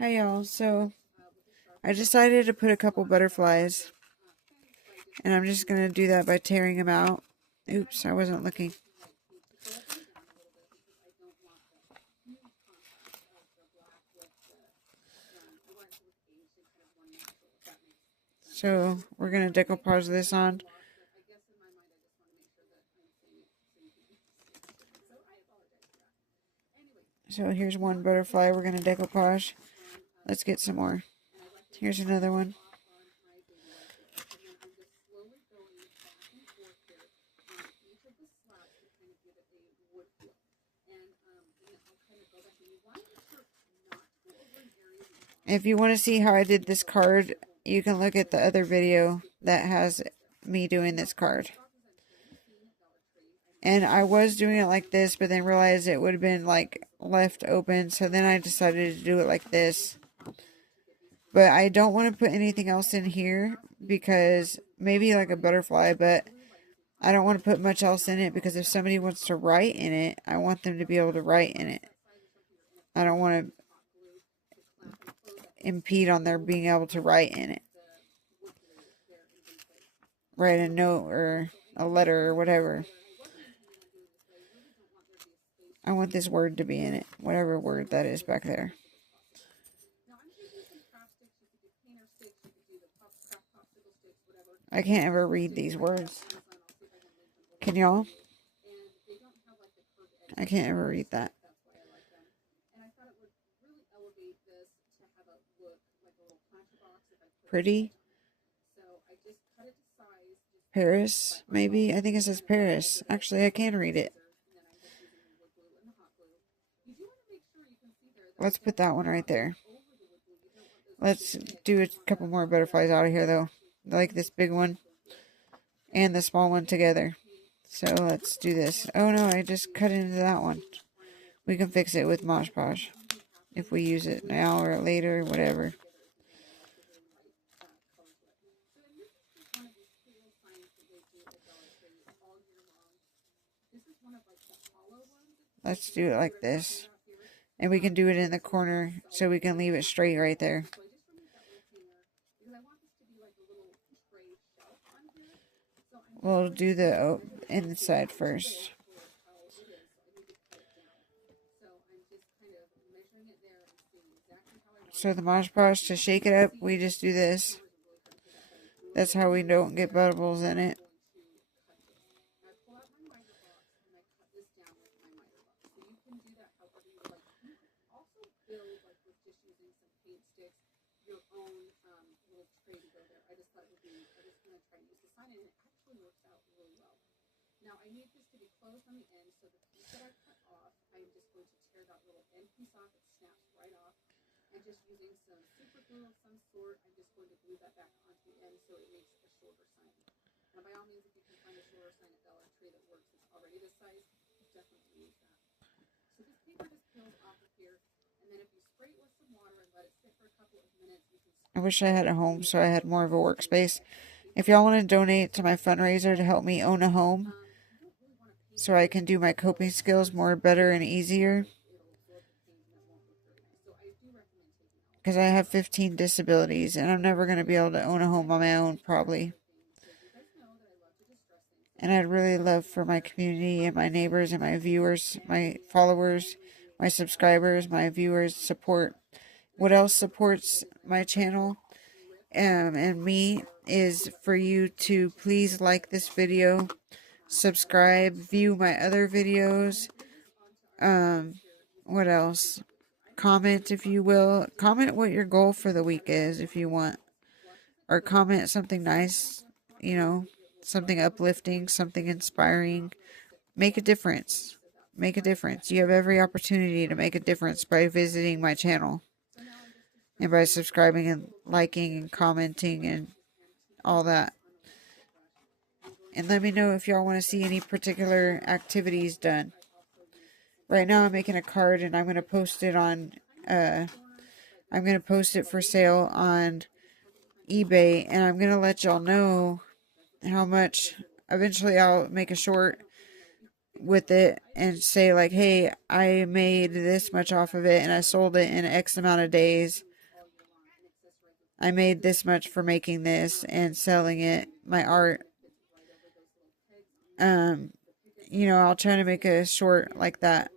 Hi y'all, so I decided to put a couple butterflies and I'm just going to do that by tearing them out. Oops, I wasn't looking. So we're going to decoupage this on. So here's one butterfly we're going to decoupage. Let's get some more. Here's another one. If you want to see how I did this card, you can look at the other video that has me doing this card. And I was doing it like this, but then realized it would have been like left open. So then I decided to do it like this. But I don't want to put anything else in here because maybe like a butterfly, but I don't want to put much else in it because if somebody wants to write in it, I want them to be able to write in it. I don't want to impede on their being able to write in it. Write a note or a letter or whatever. I want this word to be in it, whatever word that is back there. I can't ever read these words. Can y'all? I can't ever read that. Pretty? Paris, maybe? I think it says Paris. Actually, I can read it. Let's put that one right there. Let's do a couple more butterflies out of here, though. I like this big one and the small one together. So let's do this. Oh no, I just cut into that one. We can fix it with Mosh Posh if we use it now or later, whatever. Let's do it like this. And we can do it in the corner so we can leave it straight right there. We'll do the inside first. So the Mosh Posh, to shake it up, we just do this. That's how we don't get bubbles in it. I wish I had a home so I had more of a workspace. If y'all want to donate to my fundraiser to help me own a home so I can do my coping skills more better and easier, because I have 15 disabilities and I'm never going to be able to own a home on my own probably. And I'd really love for my community and my neighbors and my viewers, my followers, my subscribers, my viewers support. What else supports my channel and me is for you to please like this video, subscribe, view my other videos. What else? Comment if you will. Comment what your goal for the week is if you want. Or comment something nice, something uplifting, something inspiring. Make a difference. Make a difference. You have every opportunity to make a difference by visiting my channel and by subscribing and liking and commenting and all that. And let me know if y'all want to see any particular activities done. Right now I'm making a card and I'm going to post it on I'm going to post it for sale on eBay, and I'm going to let y'all know how much. Eventually I'll make a short with it and say like, hey, I made this much off of it and I sold it in X amount of days. I made this much for making this and selling it, my art. Um, I'll try to make a short like that.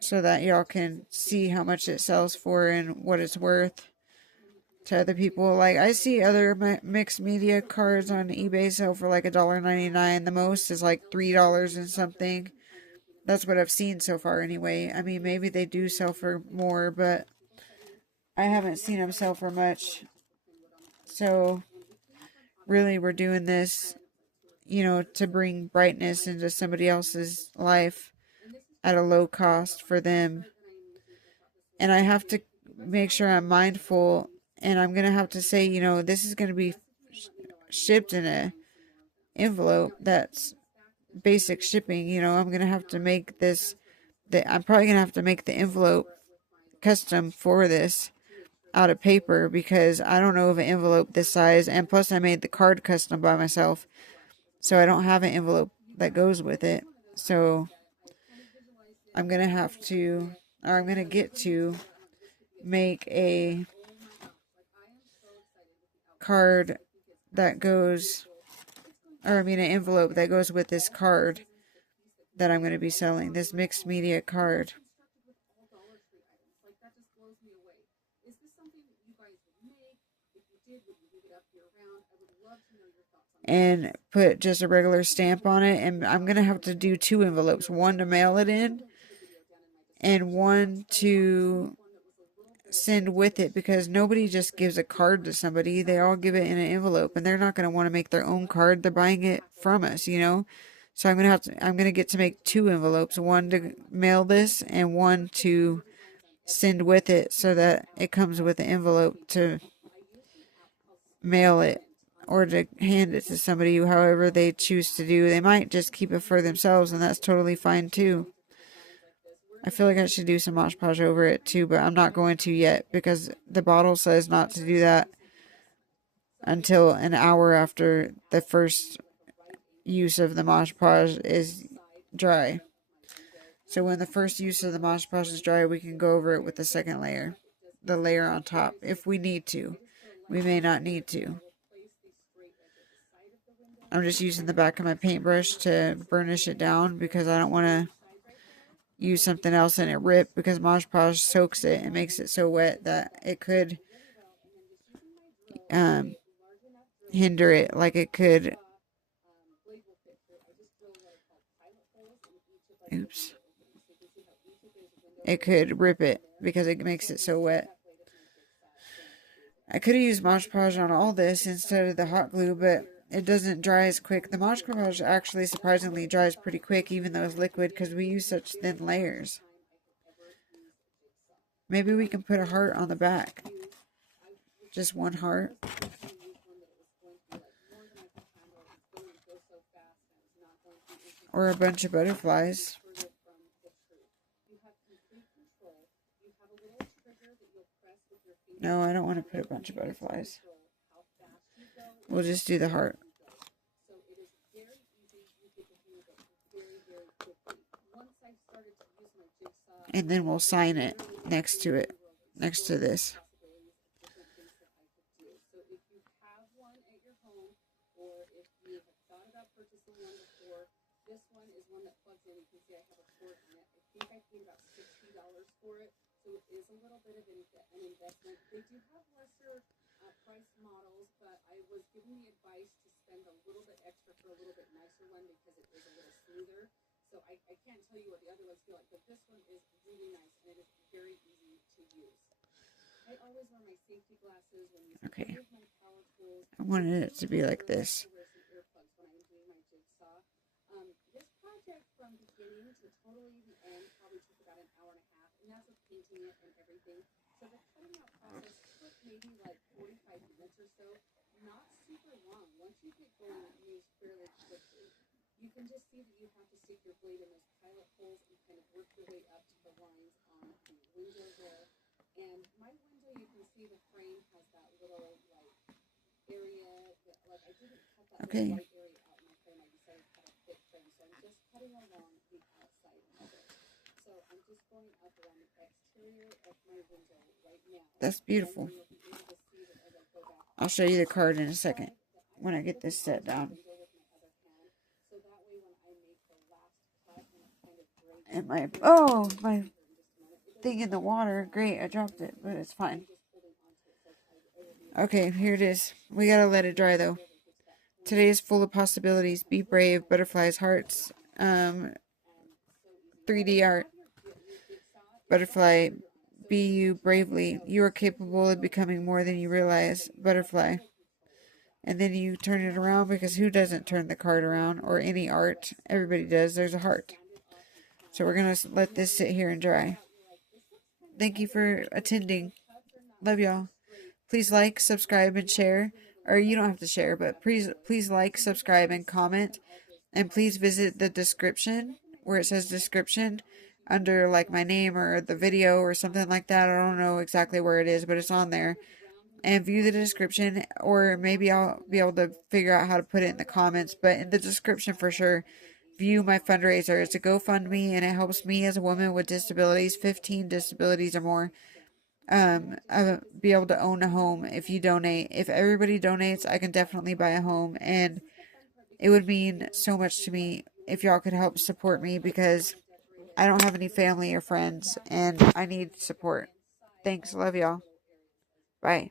So that y'all can see how much it sells for and what it's worth to other people. Like I see other mixed media cards on eBay sell for like $1.99. The most is like $3 and something. That's what I've seen so far anyway. I mean, maybe they do sell for more, but I haven't seen them sell for much. So really we're doing this, to bring brightness into somebody else's life at a low cost for them. And I have to make sure I'm mindful, and I'm going to have to say, this is going to be shipped in a envelope that's basic shipping. I'm going to have to make this, I'm probably going to have to make the envelope custom for this out of paper because I don't know of an envelope this size. And plus, I made the card custom by myself, so I don't have an envelope that goes with it. So I'm going to have to, or I'm going to get to make a card that goes, or I mean, an envelope that goes with this card that I'm going to be selling, this mixed media card. And put just a regular stamp on it. And I'm going to have to do 2 envelopes, one to mail it in and one to send with it, because nobody just gives a card to somebody. They all give it in an envelope, and they're not going to want to make their own card. They're buying it from us, So I'm going to get to make 2 envelopes, one to mail this and one to send with it, so that it comes with an envelope to mail it or to hand it to somebody, however they choose to do. They might just keep it for themselves, and that's totally fine too. I feel like I should do some Mosh Podge over it too, but I'm not going to yet because the bottle says not to do that until an hour after the first use of the Mosh Podge is dry. So when the first use of the Mosh Podge is dry, we can go over it with the second layer, the layer on top, if we need to. We may not need to. I'm just using the back of my paintbrush to burnish it down because I don't want to use something else and it rip, because Mosh Podge soaks it and makes it so wet that it could hinder it, like it could, oops, it could rip it because it makes it so wet. I could have used Mosh Podge on all this instead of the hot glue, but it doesn't dry as quick. The Mosh Podge actually surprisingly dries pretty quick, even though it's liquid, because we use such thin layers. Maybe we can put a heart on the back. Just one heart. Or a bunch of butterflies. No, I don't want to put a bunch of butterflies. We'll just do the heart. And then we'll sign it next to it, next to this. Okay. I wanted it to be like this. Okay. That's beautiful. I'll show you the card in a second when I get this set down. And my thing in the water. Great, I dropped it, but it's fine. Okay, here it is. We gotta let it dry though. Today is full of possibilities. Be brave, butterflies, hearts, 3D art. Butterfly, be you bravely. You are capable of becoming more than you realize. Butterfly. And then you turn it around because who doesn't turn the card around or any art? Everybody does. There's a heart. So we're going to let this sit here and dry. Thank you for attending. Love y'all. Please like, subscribe, and share. Or you don't have to share, but please like, subscribe, and comment. And please visit the description where it says description under like my name or the video or something like that. I don't know exactly where it is, but it's on there. And view the description, or maybe I'll be able to figure out how to put it in the comments, but in the description for sure, view my fundraiser. It's a GoFundMe, and it helps me as a woman with disabilities, 15 disabilities or more, be able to own a home if you donate. If everybody donates, I can definitely buy a home, and it would mean so much to me if y'all could help support me because I don't have any family or friends, and I need support. Thanks. Love y'all. Bye.